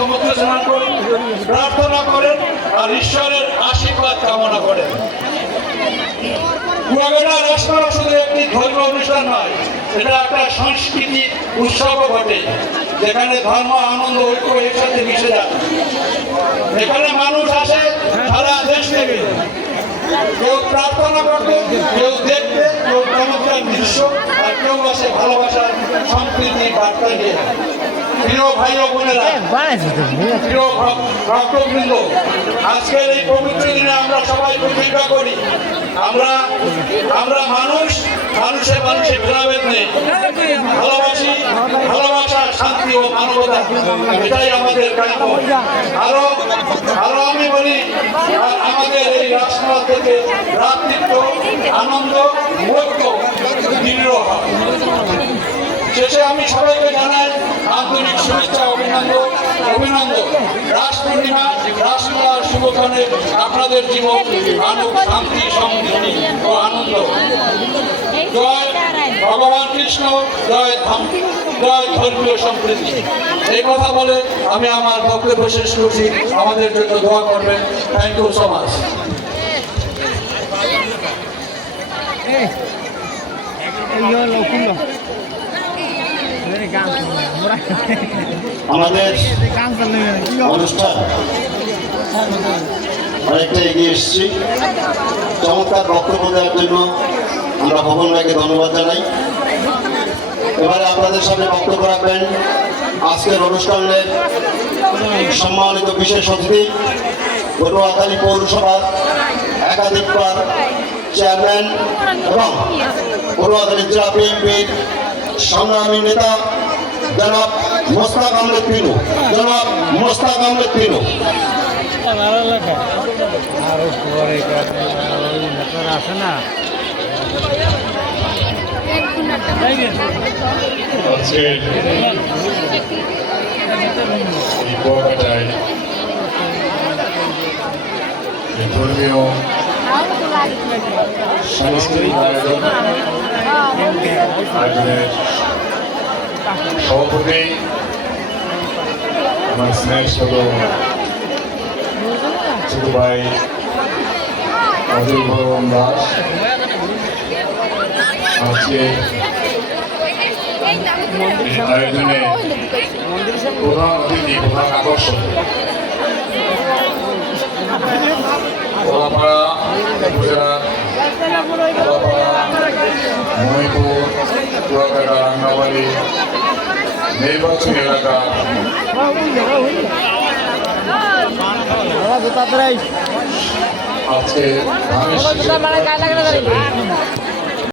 সমুদ্র স্নান প্রার্থনা করেন, আর ঈশ্বরের আশীর্বাদ কামনা করেন। কুয়াকাটা রাজপাড়া শুধু একটি ধর্মীয় অনুষ্ঠান নয় এটা একটা সংস্কৃতি উৎসবও বটে, যেখানে ধর্ম, আনন্দ, ঐক্য একসাথে মিশে যায়। এখানে মানুষ আসে সারা দেশ থেকে। কেউ প্রার্থনা করতে, কেউ চমৎকার দৃশ্য আর কেউ আসে ভালোবাসার সম্প্রীতি বার্তা নিয়ে প্রিয় ভাই ও বোনেরা প্রিয় ভক্তবৃন্দ আজকের এই পবিত্র দিনে আমরা সবাই প্রতিজ্ঞা করি আমরা আমরা মানুষ মানুষের মানুষের ভেদাভেদ নেই। ভালোবাসি ভালোবাসা শান্তি ও মানবতা এটাই আমাদের কাম্য। আরও আরও আমি বলি আমাদের এই রাষ্ট্র থেকে ভ্রাতৃত্ব আনন্দ ঐক্য দৃঢ় হয় শেষে আমি জানাই আন্তরিক শুভেচ্ছা, অভিনন্দন অভিনন্দন। রাস পূর্ণিমা রাসমেলার শুভক্ষণে আপনাদের জীবন আনুক শান্তি, সমৃদ্ধি ও আনন্দ। জয় ভগবান কৃষ্ণ, জয় ধাম, জয় ধর্মীয় সম্প্রীতি। এই কথা বলে আমি আমার বক্তব্য শেষ করছি। আমাদের জন্য দোয়া করবেন। থ্যাংক ইউ সো মাচ আমাদের অনুষ্ঠান। অনেকটা এগিয়ে এসেছি। বক্তব্য দেওয়ার জন্য আমরা ভবন ধন্যবাদ জানাই। এবারে আপনাদের বক্তব্য আজকের অনুষ্ঠানের সম্মানিত বিশেষ অতিথি পটুয়াখালী পৌরসভার একাধিকবার চেয়ারম্যান এবং পটুয়াখালী জেলা বিএনপির সংগ্রামী নেতা জনাব মোস্তাক আহমেদ পিনু জনাব মোস্তাক আহমেদ পিনু আসে ধর্মীয় সাংস্কৃতিক সভাপতি, আমার স্নেহ ছোট ভাই অজয় ভগবান দাস এই আয়োজনে প্রধান অতিথি, প্রধান আকর্ষণ। কলাপাড়া কলাপাড়া মণিপুর কুয়াকাটা নির্বাচন এলাকা আজকে